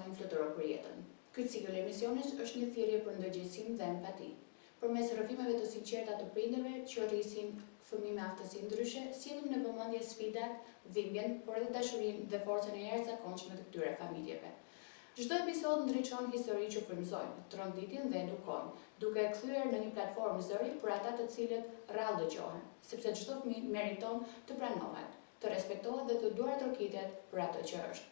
emisionin fluturor për jetën. Ky cikël emisionis është një thirrje për ndërgjegjësim dhe empati. Përmes rrëfimeve të sinqerta të prindërve që rrisin fëmijë me aftësi ndryshe, sillim në vëmendje sfidat, dhimbjen, por edhe dashurinë dhe forcën e jashtëzakonshme të këtyre familjeve. Çdo episod ndriçon histori që frymëzojnë, tronditin dhe edukojnë, duke e kthyer në një platformë zëri për ata të cilët rrallë dëgjohen, sepse çdo fëmijë meriton të pranohet, të respektohet dhe të duar trokitet për atë që është.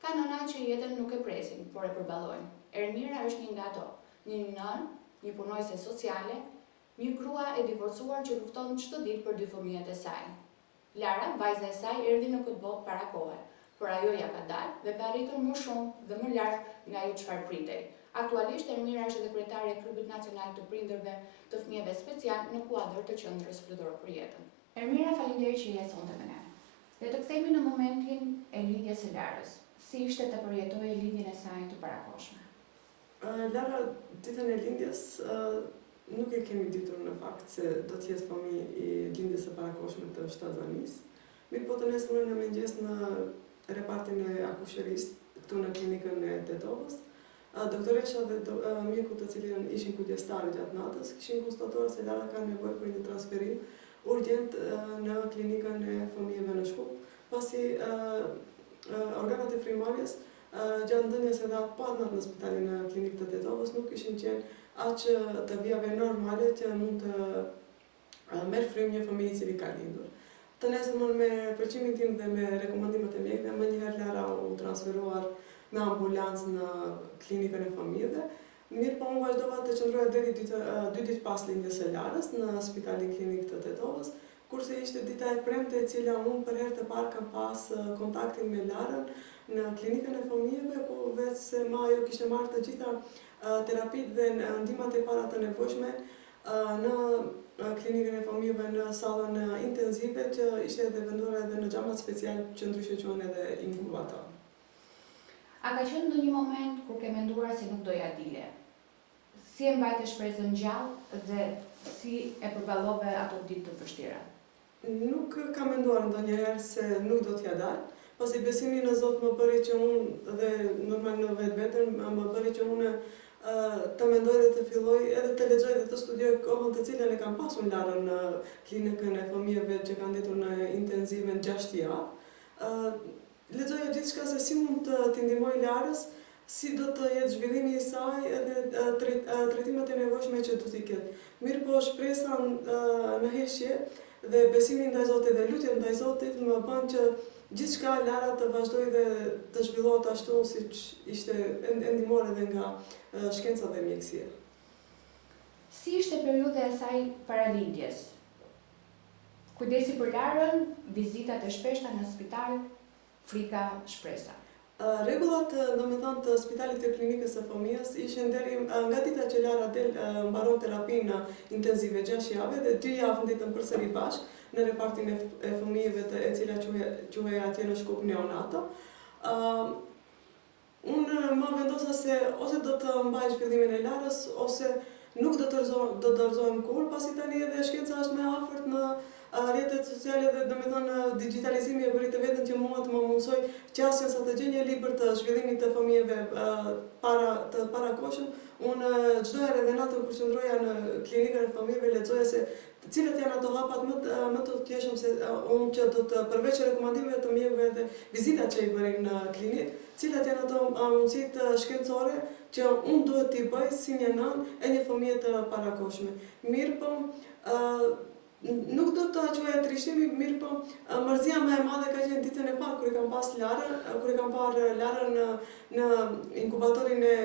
Ka nëna që jetën nuk e presin, por e përballojnë. Ermira është një nga ato, një nënë, një punojëse sociale, një grua e divorcuar që lufton çdo ditë për dy fëmijët e saj. Lara, vajza e saj, erdhi në këtë botë para kohe, por ajo ja ka dalë dhe ka arritur më shumë dhe më lart nga ajo çfarë pritej. Aktualisht Ermira është edhe kryetare e Klubit Nacional të Prindërve të Fëmijëve Special në kuadër të Qendrës Fluturor për Jetën. Ermira, faleminderit që je sonte me ne. Le të kthehemi në momentin e lidhjes së Larës. Si ishte të përjetojë lidhjen e saj të parakoshme? Lara, ditën e lindjes nuk e kemi ditur në fakt se do të jetë fëmijë i lindjes së parakoshme të shtatzanis. Mirë po të nesër në mëngjes në repartin e akusherisë këtu në klinikën e Tetovës, doktoresha dhe mjeku të cilin ishin kujdestarë gjatë natës kishin konstatuar se Lara ka nevojë për një transferim urgjent në klinikën e fëmijëve në Shkup, pasi organet e frymarrjes gjatë ndënjes edhe atë partner në spitalin në klinikë të Tetovës nuk ishin qenë aq të vijave normale që mund të merr frymë një fëmijë i cili ka lindur. Të nesërmën me përqimin tim dhe me rekomandimet e mjekëve, më njëherë Lara u transferuar me ambulancë në klinikën e fëmijëve. Mirë po unë vazhdova të qëndroja deri 2 ditë pas lindjes së Larës në spitalin klinik të Tetovës, kurse ishte dita e premte e cila unë për herë të parë kam pas kontaktin me Larën në klinikën e fëmijëve, ku vetë se ajo kishte marrë të gjitha terapitë dhe ndihmat e para të nevojshme në klinikën e fëmijëve në sallën intenzive që ishte edhe vendore edhe në xhamat special që ndryshe quhen edhe inkubator. A ka qenë ndonjë moment kur ke menduar se nuk doja dile? Si e mbajte shpresën gjallë dhe si e përballove ato ditë të vështira? Nuk kam menduar ndonjëherë se nuk do t'ja dal, pasi besimi në Zot më bëri që unë dhe normal në vetveten më bëri që unë të mendoj dhe të filloj edhe të lexoj dhe të studioj kohën të cilën e kam pasur Larën në klinikën e fëmijëve që kanë ndetur në intenzive në 6 javë. Lexoja gjithçka se si mund të ndihmoj Larës, si do të jetë zhvillimi i saj edhe tretimet e nevojshme që do t'i ketë. Mirë po shpresa në heshje dhe besimi ndaj Zotit dhe lutja ndaj Zotit më bën që gjithçka Lara të vazhdoj dhe të zhvillohet ashtu siç ishte ndihmuar edhe nga shkenca dhe mjekësia. Si ishte periudha e saj para lindjes? Kujdesi për Larën, vizitat e shpeshta në spital, frika, shpresa. Rregullat, domethënë, të spitalit të klinikës së fëmijës ishin deri nga dita që Lara mbaron terapinë intenzive 6 javë dhe 2 javë ndetën përsëri bashkë në repartin e fëmijëve e cila quhej atje në Shkup neonato. Unë më vendosa se ose do të mbaj zhvillimin e Larës ose nuk do të dorëzohem kurrë, pasi tani edhe shkenca është më afërt në rrjetet sociale dhe domethënë digitalizimi e bëri të vetën që mua të më mundsoj qasjen sa të gjej një libër të zhvillimit të fëmijëve të parakohshëm. Unë çdo herë edhe natën kur qëndroja në klinikën e fëmijëve lexoja se cilat janë ato hapat më të tjeshëm se unë që do të përveç rekomandimeve të mjekëve dhe vizitat që i bërin në klinikë, cilat janë ato mundësitë shkencore që unë duhet t'i bëj si një nënë e një fëmije të parakohshme. Mirë po, nuk do të quaj trishtimi, mirë po, mërzia më e madhe ka qenë ditën e parë kur e kam parë Larën në inkubatorin e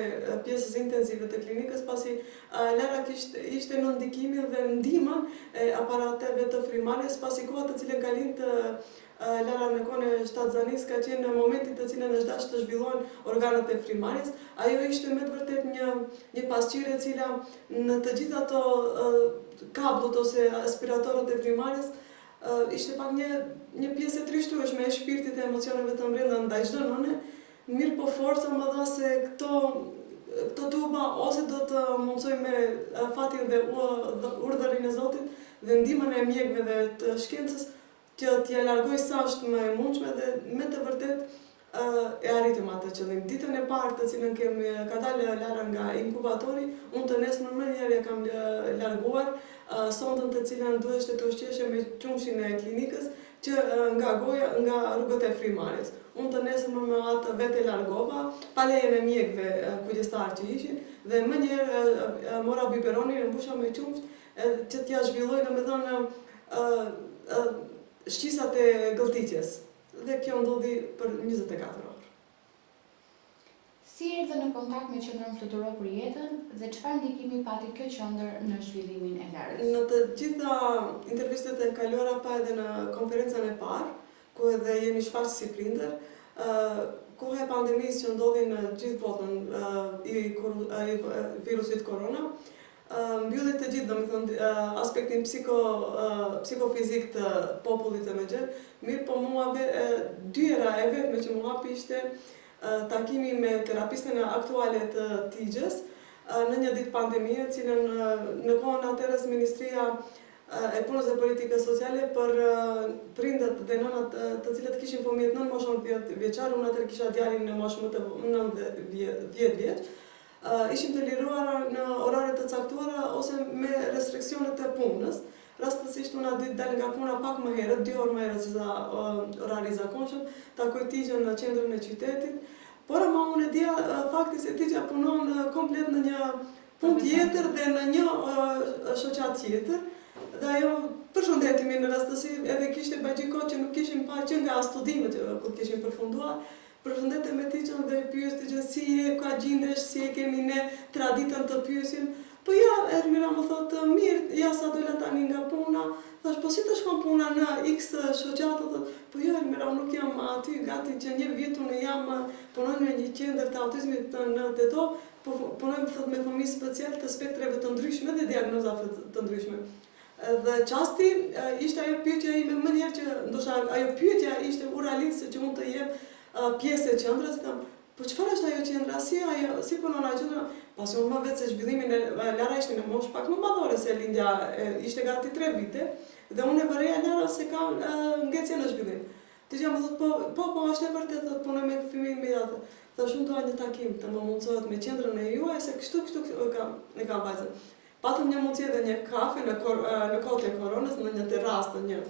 pjesës intenzive të klinikës, pasi Lara ishte në ndikimin dhe ndihmën e aparateve të frymarrjes, pasi koha të cilën ka lindë Lara në kohën e shtatzanis ka qenë në momentin të cilën është dashur të zhvillohen organet e frymarrjes. Ajo ishte me të vërtet një pasqyrë e cila në të gjitha ato kablut ose aspiratorët e frymarrjes ishte pak një pjesë e trishtueshme e shpirtit e emocioneve të brenda ndaj çdo nëne. Mirë po forca më dha se këto tuba ose do të mundsoj me fatin dhe urdhërin e Zotit dhe ndihmën e mjekëve dhe të shkencës që t'ja largoj sa është më e mundshme dhe me të vërtet e arritëm atë qëllim. Ditën e parë të cilën ka dalë Lara nga inkubatori, unë të nesër më njëherë ja kam larguar sondën të cilën duheshte të ushqeshe me qumshin e klinikës që nga goja, nga rrugët e frimarjes. Unë të nesër më atë vete largova, pa lejen e mjekëve kujdestar që ishin, dhe më njëherë mora biberonin e mbusha me qumsh që t'ja zhvilloj shqisat e gëlltiqjes. Dhe kjo ndodhi për 24 orë. Si erdhe në kontakt me qendrën Fluturo për jetën dhe çfarë ndikimi pati kjo qendër në zhvillimin e Larës? Në të gjitha intervistet e kaluara pa edhe në konferencën e parë, ku edhe jemi shfaqur si prindër, koha e pandemisë që ndodhi në gjithë botën i virusit korona, mbyllit të gjithë, domethënë aspektin psikofizik të popullit të mëngjes, mirë po mua dyera e vetme që mua hapi ishte takimi me terapistën aktuale të Tigjës në një ditë pandemie, cilën në kohën atërës Ministria e Punës dhe Politikës Sociale për prindët dhe nënat të cilët kishin fëmijët nën moshën 10 vjeçare, unë atër kisha djalin në moshë më të 10 vjeç, ishim të liruara në orare të caktuara ose me restriksionet e punës. Rastësisht unë atë ditë dal nga puna pak më herët, 2 orë më herët se sa orari i zakonshëm, takoj Tigjën në qendrën e qytetit. Por ama unë e dija fakti se Tigja punon komplet në një punë tjetër dhe në një shoqat tjetër. Dhe ajo përshëndetimi në rastësi edhe kishte bagjiko që nuk kishim pa që nga studimet kur kishim përfunduar. Përshëndetem me Tigjën dhe pyes Tigjën si e ka gjendesh, si e kemi ne traditën të pyesim. Po ja, Ermira më thotë, mirë, ja sa dola tani nga puna. Thash, po si të shkon puna në X shoqatë? Po jo, Ermira, unë nuk jam aty gati që një vit unë jam punoj në një qendër të autizmit në Tetov, po punoj me fëmijë special të spektreve të ndryshme dhe diagnozave të ndryshme. Dhe qasti ishte ajo pyetja ime më njëherë që ndoshta ajo pyetja ishte uralisë që unë të jem pjesë e qendrës, po çfarë është ajo qendra? Si punon ajo qendra? Pasi unë më vetë se zhvillimin e Lara ishte në moshë pak më madhore se lindja ishte gati 3 vite dhe unë e vëreja Lara se ka ngecje në zhvillim. Tigja më thotë, po, është e vërtet, thotë punoj me fëmijë imediate. Thash unë dua një takim të më mundsohet me qendrën e juaj se kështu e kam vajzën. Patëm një mundësi edhe një kafe në kohët e koronës, në një terrasë të një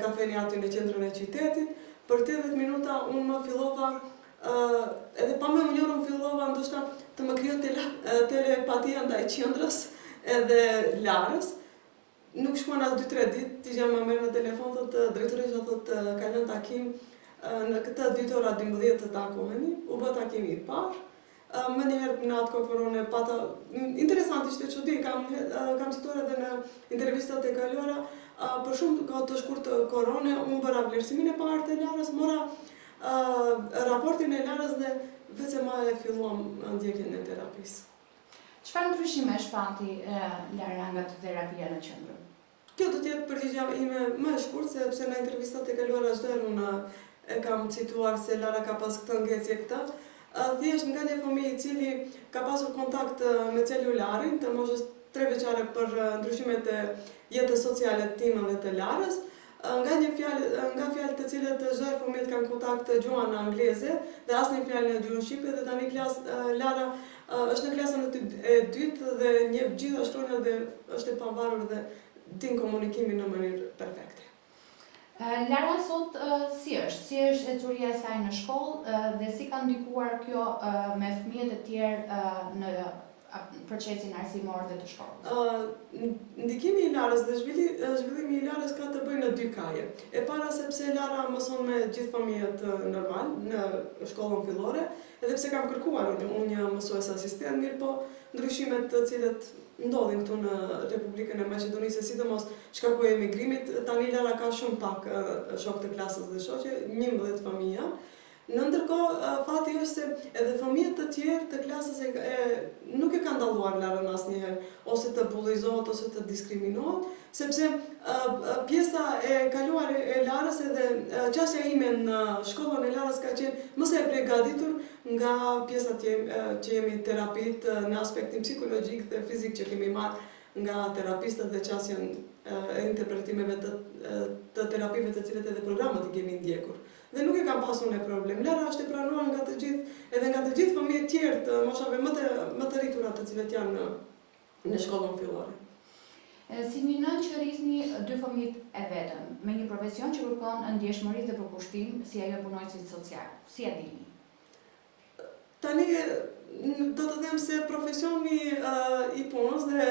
kafeni aty në qendrën e qytetit. Për 80 minuta unë më fillova, edhe pa me unjorën fillova ndoshta të më krijo telepatia ndaj qendrës edhe Larës. Nuk shkuan as 2-3 ditë, Tigja më merr në telefon, thotë drejtoresha, thotë ka lënë takim në këtë 2 ora 12 të takoheni, u bë takimi i parë. Më njëherë në atë kohë pata, interesant ishte çudi, kam cituar edhe në intervistat e kaluara, për shumë kohë të shkurtë korone, unë bëra vlerësimin e parë të Larës, mora raportin e Larës dhe vetë më e filluam ndjekjen e terapisë. Çfarë ndryshime shpati Lara nga terapia në qendër? Kjo do të jetë përgjigjja ime më e shkurtë, sepse në intervistat e kaluara çdo herë unë e kam cituar se Lara ka pas këtë ngecje këtë. Thjesht nga një fëmijë i cili ka pasur kontakt me celularin të moshës 3 vjeçare për ndryshimet e jetës sociale të time dhe të Larës, nga fjalë të cilët çdo herë fëmijët kanë kontakt të gjuhën angleze dhe asnjë fjalë në gjuhën shqipe dhe tani Lara është në klasën e 2 dhe njeh gjitha shkronjat dhe është e pavarur dhe din komunikimin në mënyrë perfekte. Lara sot si është ecuria e saj në shkollë dhe si ka ndikuar kjo me fëmijët e tjerë në procesin arsimor dhe të shkollës? Ndikimi i Larës dhe zhvillimi i Larës ka të bëjë në 2 kaje. E para sepse Lara mëson me gjithë fëmijët normal në shkollën fillore, edhe pse kam kërkuar unë një mësues asistent, mirë po ndryshimet të cilët ndodhin këtu në Republikën e Maqedonisë, sidomos shkaku i emigrimit, tani Lara ka shumë pak shok të klasës dhe shoqe, 11 fëmijë. Në ndërkohë, fati është se edhe fëmijët të tjerë të klasës nuk e kanë dalluar Larën asnjëherë, ose të bullizohet ose të diskriminohet, sepse pjesa e kaluar e Larës edhe qasja ime në shkollën e Larës ka qenë më së përgatitur nga pjesa që jemi terapit në aspektin psikologjik dhe fizik që kemi marrë nga terapistët dhe qasjen e interpretimeve të terapive të cilët edhe programët i kemi ndjekur. Dhe nuk e kam pasur në problem. Lara është e janë të gjithë fëmijët tjerë të moshave më të rritura të cilët janë në shkollën fillore. Si një nënë që rrisni 2 fëmijët e vetëm, me një profesion që kërkon ndjeshmëri dhe përkushtim si ajo punojësit social, si e dini? Tani, do të them se profesioni i punës dhe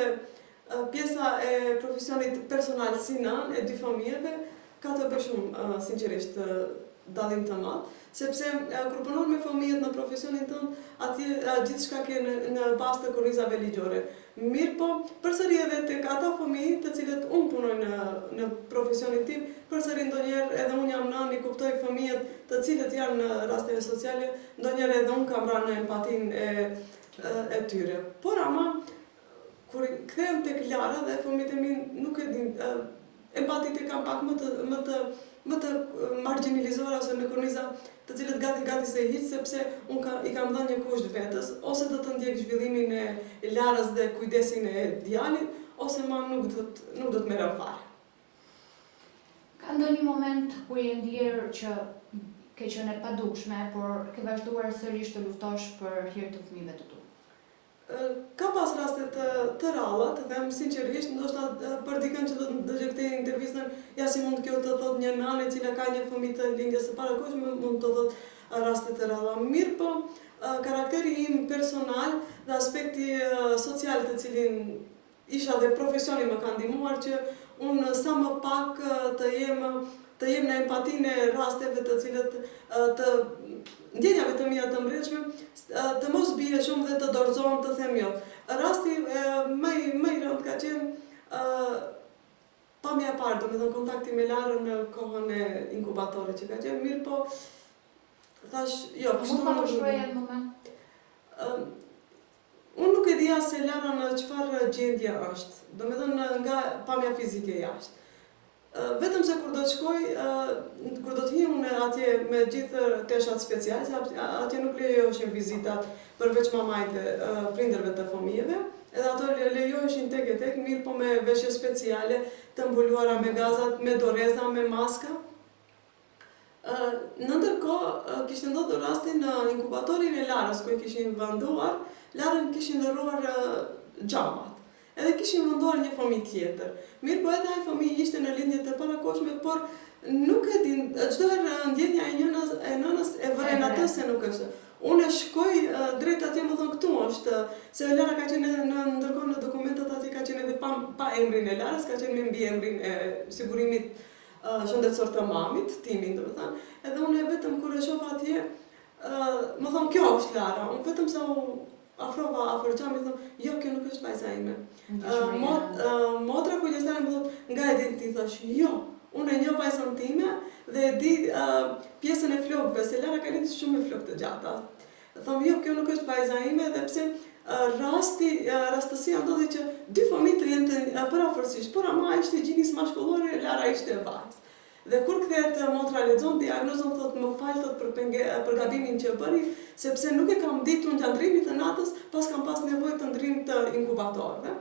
pjesa e profesionit personal si nënë e 2 fëmijëve ka të bëjë shumë sinqerisht dallim të madh, sepse kur punon me fëmijët në profesionin tënd, atje gjithçka ke në bazë të kornizave ligjore. Mirë po, përsëri edhe tek ata fëmijë të cilët unë punoj në profesionin tim, përsëri ndonjëherë edhe unë jam nënë, i kuptoj fëmijët të cilët janë në rasteve sociale, ndonjëherë edhe unë kam rënë në empatinë e tyre. Por ama kur kthehem tek Lara dhe fëmijët e mi nuk e din, empatitë kam pak më të marginalizuar ose në korniza të cilët gati se hiq, sepse unë i kam dhënë një kusht vetës, ose do të ndjek zhvillimin e Larës dhe kujdesin e djalit, ose ma nuk do të merrem fare. Ka ndonjë moment ku je ndjerë që ke qenë e padukshme, por ke vazhduar sërish të luftosh për hir të fëmijëve të tu? Ka pas raste të ralla, të them sinqerisht, ndoshta për dikën që do të dëgjoj këtë intervistën, ja si mund kjo të thot një nane e cila ka një fëmijë të lindjes së parakohshme, mund të thot raste të ralla. Mirë po, karakteri im personal dhe aspekti social të cilin isha dhe profesioni më ka ndihmuar që unë sa më pak të jem në empatinë e rasteve të cilët të ndjenjave të mia të mbrëmshme, të mos bie shumë dhe të dorëzohem të them jo. Rasti më i rëndë ka qenë pamja e parë, domethënë kontakti me Larën në kohën e inkubatorit që ka qenë, mirë po thash, jo, Mund ta përshkruaje në moment? Unë nuk e dija se Lara në çfarë gjendje është, domethënë nga pamja fizike jashtë. Vetëm se kur do të shkoj, kur do të hi unë atje me gjithë teshat speciale, se atje nuk lejoheshin vizitat përveç mamait dhe prindërve të fëmijëve, edhe ato lejoheshin tek e tek, mirë po me veshje speciale, të mbuluara me gazat, me doreza, me maska. Në ndërkohë, kishte ndodhur rasti në inkubatorin e Larës, ku e kishin venduar, Larën kishin ndërruar xhamat. Edhe kishin venduar një fëmijë tjetër. Mirë po edhe ai fëmijë ishte në lindje të parakohshme, por nuk e din, çdo herë ndjenja e nënës e vren atë se nuk është. Unë shkoj drejt atje, më thon këtu është, se Lara ka qenë ndërkohë në dokumentat atje ka qenë edhe pa emrin e Larës, ka qenë me mbiemrin e sigurimit shëndetësor të mamit, timin domethënë. Edhe unë vetëm kur e shoh atje, më thon kjo është Lara. Unë vetëm sa u afrova afër xhamit, thon, jo, kjo nuk është vajza ime. Motra kujdestare më thot, nga e din ti, thash, jo, unë e njoh vajzën time dhe e di pjesën e flokëve, se Lara ka lindur shumë me flokë të gjata. Thom, jo, kjo nuk është vajza ime, dhe pse rastësia ndodhi që 2 fëmijë të jenë përafërsisht, por ama ishte gjinis mashkullore, Lara ishte vajzë. Dhe kur kthehet motra lexon diagnozën, thot, më fal, thot, për gabimin që bëri, sepse nuk e kam ditur në ndrimit të natës, pas kam pas nevojë të ndrim të inkubatorëve.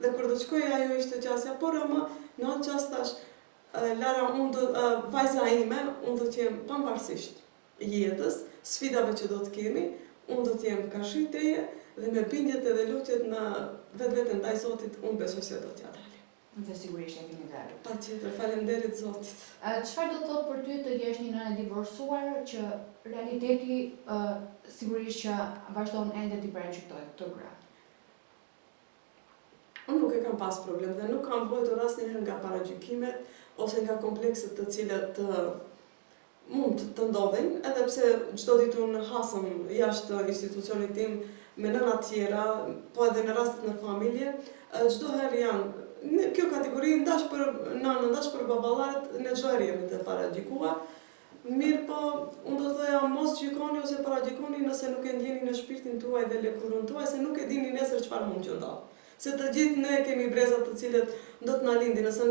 Dhe kur do të shkoj, ajo ishte qasja, por ama në atë qas tash, Lara, vajza ime, unë do t'jem pavarësisht jetës, sfidave që do të kemi, unë do t'jem kashri teje dhe me bindjet edhe lutjet në vetveten ndaj Zotit, unë besoj se do t'ja dalë. Dhe sigurisht e keni dalë. Patjetër, faleminderit Zotit. Çfarë do të thotë për ty të jesh një nënë e divorcuar që realiteti sigurisht që vazhdon ende t'i paraqytojë këtë gra? Unë nuk e kam pas problem dhe nuk kam vojtur asnjëherë nga paragjykimet ose nga komplekset të cilat mund të ndodhin, edhe pse çdo ditë unë hasëm jashtë institucionit tim me nëna tjera, po edhe në rastet në familje, çdo herë janë kjo kategori ndash për nënën, ndash për baballarët, ne çdo herë jemi të paragjykuar. Mirë po, unë do të thoja mos gjykoni ose paragjykoni nëse nuk e ndjeni në shpirtin tuaj dhe lëkurën tuaj, se nuk e dini nesër çfarë mund që ndodh. Se të gjithë ne kemi brezat të cilët do të na lindin, nëse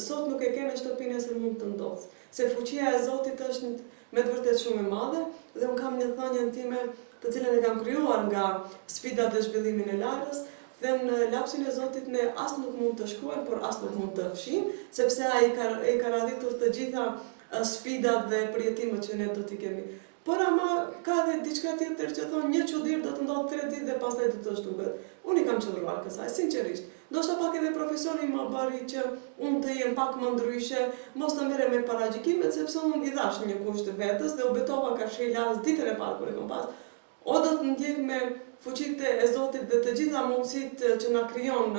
sot nuk e kene shtëpinë, nesër mund të ndodhë. Se fuqia e Zotit është me të vërtet shumë e madhe, dhe unë kam një thënien time të cilën e kam krijuar nga sfidat dhe zhvillimin e Larës, dhe në lapsin e Zotit ne as nuk mund të shkruajmë, por as nuk mund të fshijmë, sepse ai ka radhitur të gjitha sfidat dhe përjetimet që ne do t'i kemi. Por ama ka edhe diçka tjetër që thonë një çudir do të ndodh 3 ditë dhe pastaj do të zhduket. Unë i kam qëndruar kësaj, sinqerisht. Ndoshta pak edhe profesioni më bëri që unë të jem pak më ndryshe, mos të merrem me paragjikimet, sepse unë i dhash një kusht vetes dhe u betova ka shëlas ditën e parë kur e kam pas. O do të ndjek me fuqitë e Zotit dhe të gjitha mundësitë që na krijon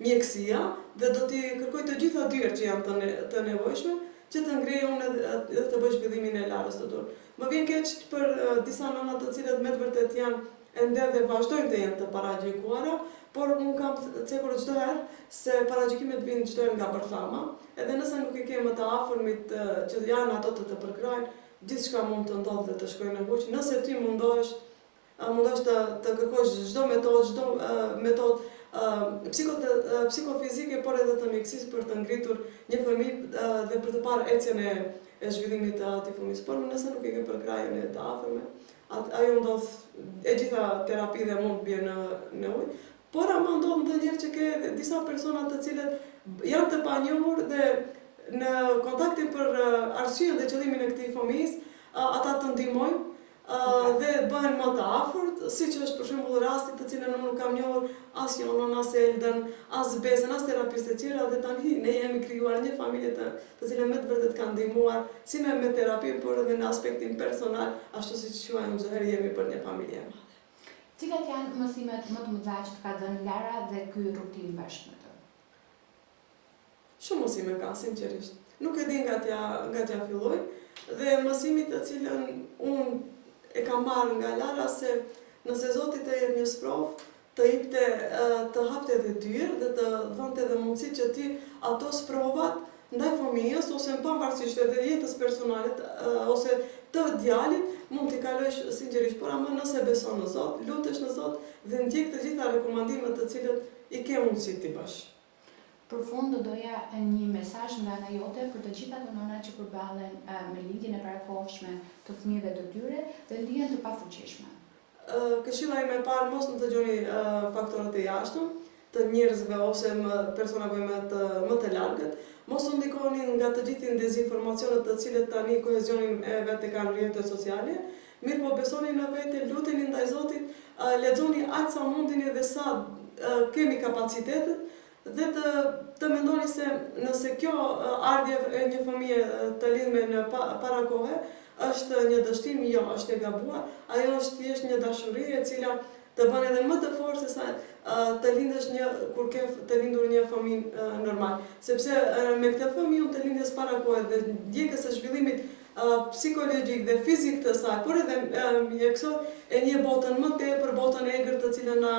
mjekësia dhe do t'i kërkoj të gjitha dyert që janë të nevojshme që të ngrej unë edhe të bëj zhvillimin e Larës të dur. Më vjen keq për disa nëna të cilët me të vërtet janë ende dhe vazhdojnë të jenë të paragjikuara, por unë kam cekur çdo herë se paragjikimet vinë çdo herë nga bërthama, edhe nëse nuk i kemë të afërmit që janë ato të përkrajnë, gjithçka mund të ndodhë dhe të shkojnë në huq. Nëse ti mundohesh të kërkosh çdo metodë psikofizike, por edhe të mjekësisë për të ngritur një fëmijë dhe për të parë ecjen e zhvillimit të atij fëmijës. Por nëse nuk e ke përkrajën e të afërme, ajo ndodh, e gjitha terapitë mund të bien në ujë, por ama ndodh ndonjëherë që ke disa persona të cilët janë të panjohur dhe në kontaktin për arsyeën dhe qëllimin e këtij fëmijës, ata të ndihmojnë dhe bëhen më të afërt, siç është për shembull rasti të cilën unë nuk kam njohur as Jonon, as Eldën, as Besën, as terapistë të tjera, dhe tani ne jemi krijuar një familje të cilën me të vërtet kanë ndihmuar si me terapi, por edhe në aspektin personal, ashtu siç quajmë çdo herë jemi për një familje e madhe. Cilat janë mësimet më të mëdha që të ka dhënë Lara dhe ky rrugtim bashkë me të? Shumë mësime ka, sinqerisht. Nuk e di nga t'ja filloj, dhe mësimi të cilën unë e kam marrë nga Lara se nëse Zoti të jep një sprov, të hapte edhe dyrë dhe të dhënte edhe mundësi që ti ato sprovat ndaj fëmijës ose në pavarësisht edhe jetës personale ose të djalit mund t'i kalojsh sinqerisht, por ama nëse beson në Zot, lutesh në Zot dhe ndjek të gjitha rekomandimet të cilët i ke mundësi t'i bësh. Për fund do doja një mesazh nga ana jote për të gjitha ato nëna që përballen me lindjen e parakohshme të fëmijëve të tyre dhe ndihen të pafuqishme. Këshilla ime e parë, mos në dëgjoni faktorët e jashtëm të njerëzve ose personave më të largët, mos u ndikoni nga të gjithë dezinformacionet të cilët tani kohezionin e vetë kanë rrjetet sociale, mirë po besoni në vete, luteni ndaj Zotit, lexoni aq sa mundeni dhe sa kemi kapacitetet, dhe të mendoni se nëse kjo ardhje e një fëmije të lindme në para kohe është një dështim, jo, është e gabuar, ajo është thjesht një dashuri e cila të bën edhe më të fortë se sa të lindesh kur ke të lindur një fëmijë normal. Sepse me këtë fëmijë të lindjes para kohe dhe ndjekës së zhvillimit psikologjik dhe fizik të saj, por edhe mjekësor e një botën më tepër, botën e egër të cilën na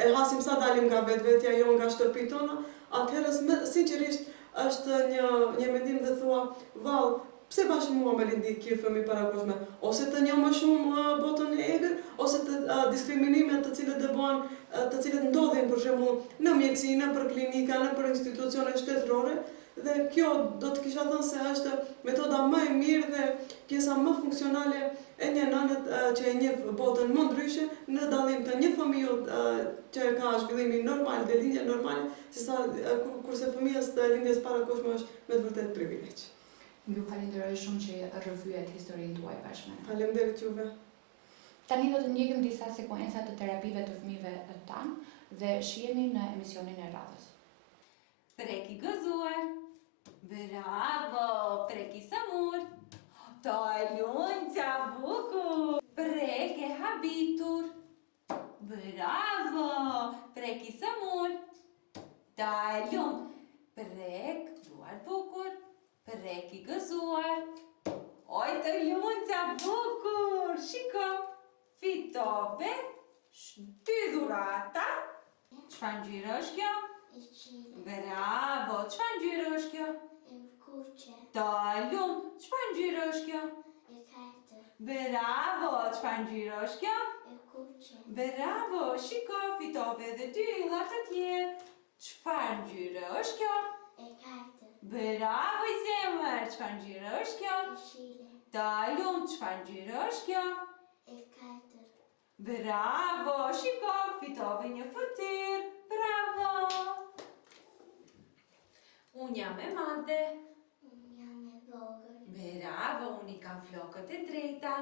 e hasim sa dalim nga vetvetja, jo nga shtëpi tona, atëherë sinqerisht është një mendim dhe thua, vallë, pse bashkë mua me lindi kjo fëmijë parakohshme, ose të njoh më shumë botën e egër, ose të diskriminimet të cilët ndodhin për shembull në mjekësi, në për klinika, në për institucione shtetërore, dhe kjo do të kisha thënë se është metoda më e mirë dhe pjesa më funksionale e një nënët që e njeh botën më ndryshe në dallim të një fëmijë që ka zhvillimin normal dhe lindje normale, kurse fëmijës të lindjes parakohshme është me të vërtet privilegj. Ju falenderoj shumë që rrëfyet historinë tuaj bashkë me ne. Faleminderit juve. Tani do të ndjekim disa sekuenca të terapive të fëmijëve tanë dhe shihemi në emisionin e radhës. Preki gëzuar. Bravo, preki samur. Talunca bukur. Preke habitur. Bravo, preki samur. Talun. Prek duar bukur. Preki gëzuar. Oj, talunca bukur. Shiko, fitove 2 dhurata. Çfarë ngjyrë është kjo? Bravo, çfarë ngjyrë është kjo? Talun, çfarë ngjyrë është kjo? Bravo, çfarë ngjyrë është kjo? Bravo, shiko, fitove edhe 2 ylla të tjerë. Çfarë ngjyrë është kjo? Bravo, i zemër, çfarë ngjyrë është kjo? Talun, çfarë ngjyrë është kjo? Bravo, shiko, fitove një fytyrë. Bravo! Unë jam e madhe. Bravo, unë I kam flokët e drejta.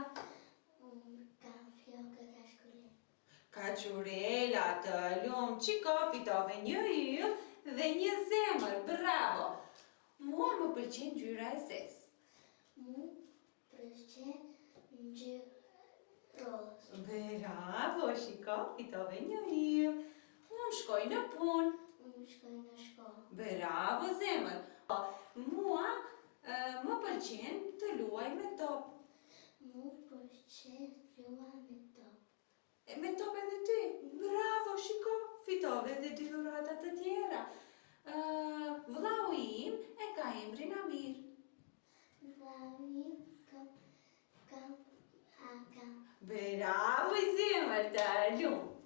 Qurela, të lumë, qiko fitove një yll dhe një zemër, bravo! Mua më pëlqen ngjyra e zezë. Mu pëlqen ngjyra rozë. Bravo, shiko, fitove një yll. Unë shkoj në punë. Unë shkoj në shkollë. Bravo, zemër. Mua më pëlqen të luaj me top. Mu pëlqen luaj me top. Me top edhe ty. Bravo, shiko, fitove edhe 2 dhurata të tjera. Vllau im e ka emrin Amir. Vllau im kam Hakan. Bravo, zemër, të lumë.